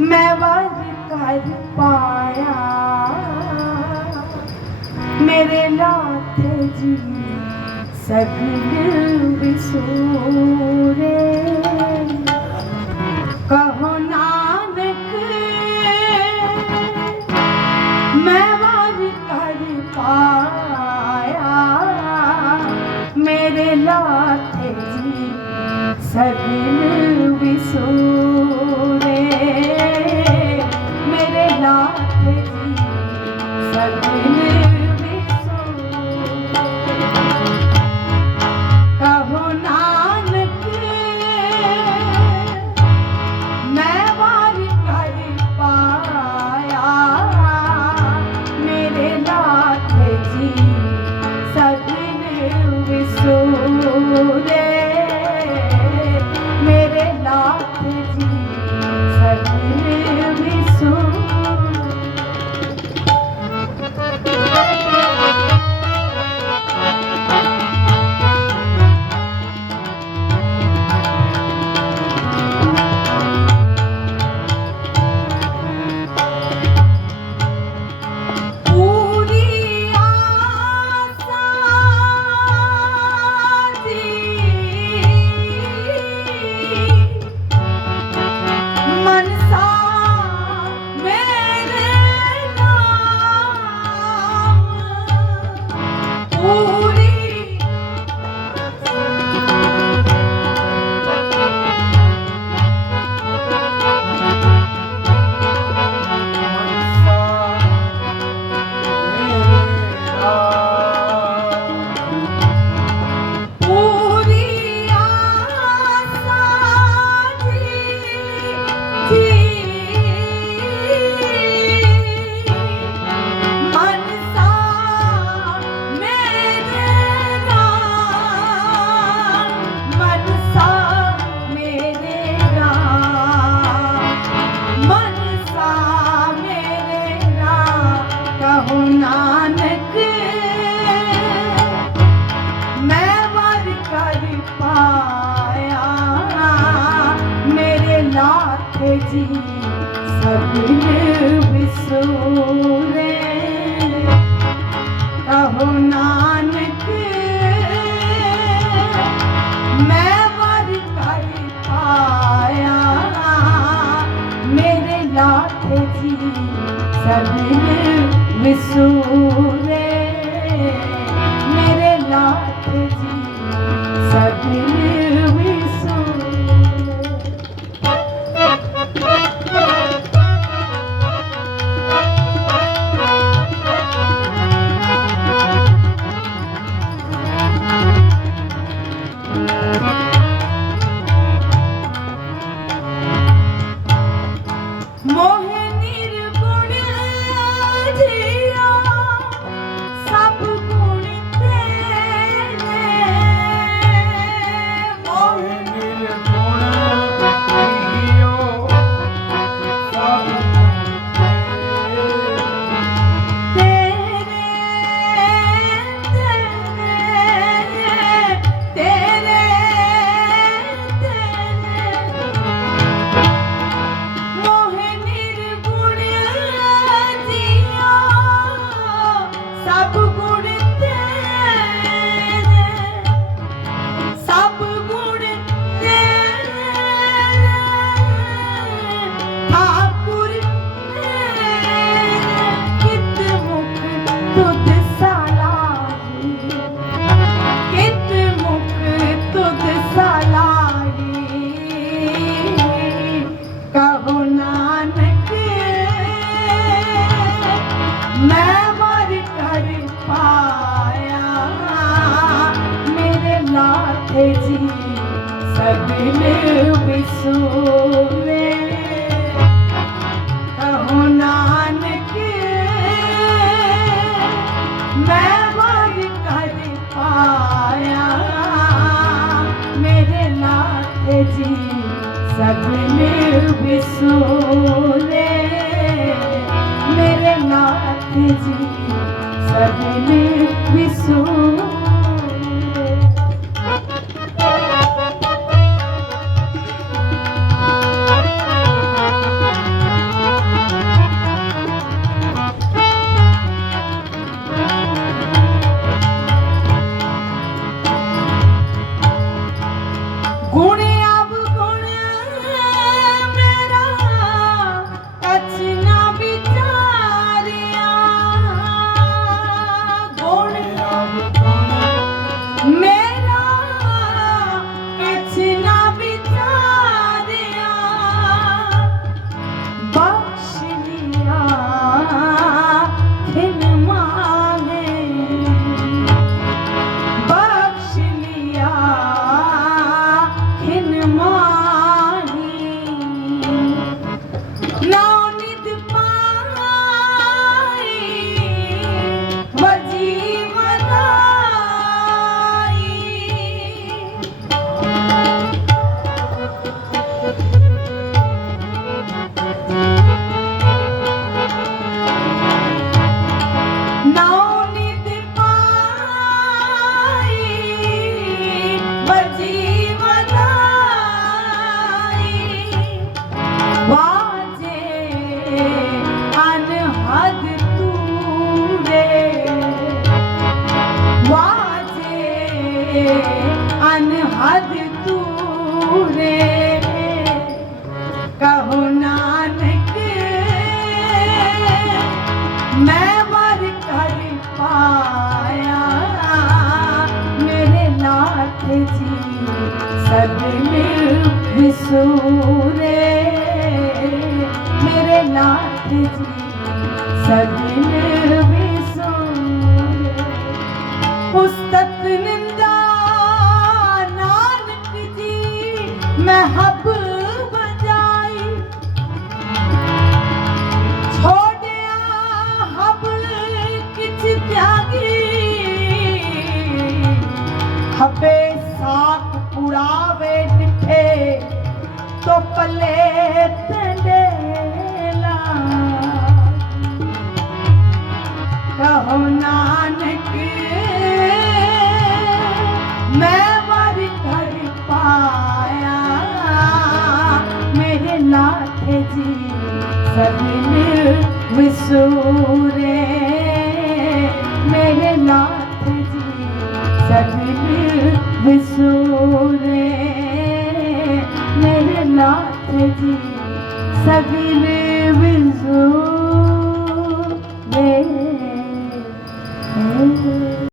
ਮੈਂ ਵਜ ਕਰ ਪਾਇਆ। ਮੇਰੇ ਲਾਥ ਜੀ ਸਗਲ ਵਿਸੂਰੇ ਕਹੋ ਨਾਨਕ, ਮੈਂ ਵਜ ਕਰ ਪਾਇਆ। ਮੇਰੇ ਲਾਤੇ ਜੀ ਸਗਲ ਵਿਸੂਰੇ ਪਾਇਆ ਮੇਰੇ ਲਾਥੇ ਜੀ ਸਗਲ ਵਿਸੂਰੇ ਕਹੋ ਨਾਨਕ, ਮੈਂ ਵਰ ਕਰ ਪਾਇਆ ਮੇਰੇ ਲਾਥੇ ਜੀ ਸਗਲ ਵਿਸੂਰੇ ਸਗਲ ਲਾਥੇ ਜੀ ਸਗਲ ਵਿਸੂਰੇ ਕਹੋ ਨਾਨਕ ਮੈਂ ਵਰ ਕਰ ਪਾਇਆ ਮੇਰੇ ਲਾਥੇ ਜੀ ਸਗਲ ਵਿਸੂਰੇ ਮੇਰੇ ਨਾਥ ਜੀ ਸਭ ਨੇ ਗੁਣ ਮੇਰਾ ਵਾਜੇ ਅਨਹਦ ਤੂਰੇ। ਕਹੋ ਨਾਨਕ, ਮੈਂ ਵਰ ਕਰ ਪਾਇਆ। ਮੇਰੇ ਨਾਥ ਜੀ ਸਗਲ ਵਿਸੂਰੇ ਮੇਰੇ ਨਾਥ ਜੀ ਸਗਲ ਵਿਸੂਰੇ ਹਬੇ ਸਾਖ ਪੁਰਾਵੇ ਡਿਠੇ ਤੋ ਪੱਲੇ ਤੰਡੇਲਾ ਕਹੋ ਨਾਨਕ, ਮੈਂ ਵਰ ਘਰ ਪਾਇਆ, ਮੇਰੇ ਨਾਥ ਜੀ ਸਗਲ ਵਿਸੂਰੇ ਸਗਲ ਵਿਸੂਰੇ ਮੇਰੇ ਨਾਥ ਜੀ ਸਗਲ ਵਿਸੂਰੇ